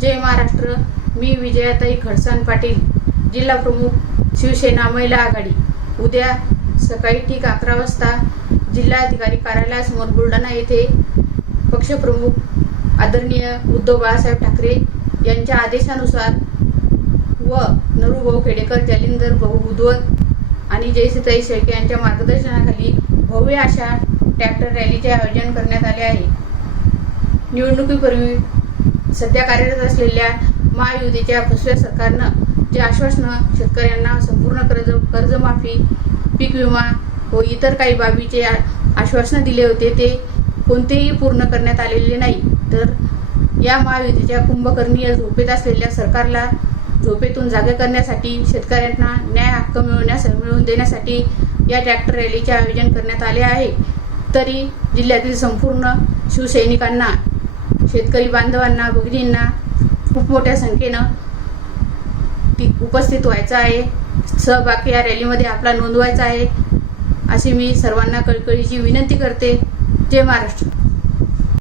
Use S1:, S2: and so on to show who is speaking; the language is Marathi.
S1: जय महाराष्ट्र. मी विजयाताई खडसान पाटील जिल्हा प्रमुख शिवसेना महिला आघाडी. उद्या सकाळी ठीक अकरा वाजता जिल्हाधिकारी कार्यालयासमोर बुलढाणा येथे पक्षप्रमुख आदरणीय उद्धव बाळासाहेब ठाकरे यांच्या आदेशानुसार व नरूभाऊ खेडेकर जालिंदर भाऊ उद्वत आणि जयसीताई शेळके यांच्या मार्गदर्शनाखाली भव्य अशा ट्रॅक्टर रॅलीचे आयोजन करण्यात आले आहे. निवडणुकीपूर्वी सध्या कार्यरत असलेल्या महायुतीच्या फसव्या सरकारनं जे आश्वासनं शेतकऱ्यांना संपूर्ण कर्ज कर्जमाफी पीक विमा व इतर काही बाबीचे आ- आश्वासनं दिले होते ते कोणतेही पूर्ण करण्यात आलेले नाही. तर या महायुतीच्या कुंभकर्णीय झोपेत असलेल्या सरकारला झोपेतून जागे करण्यासाठी शेतकऱ्यांना न्याय हक्क मिळवण्यास मिळवून देण्यासाठी या ट्रॅक्टर रॅलीचे आयोजन करण्यात आले आहे. तरी जिल्ह्यातील संपूर्ण शिवसैनिकांना शेतकरी बांधवांना भगिनींना खूप मोठ्या संख्येनं ती उपस्थित व्हायचं आहे. सहभाग या रॅलीमध्ये आपला नोंदवायचा आहे. अशी मी सर्वांना कळकळीची विनंती करते. जय महाराष्ट्र.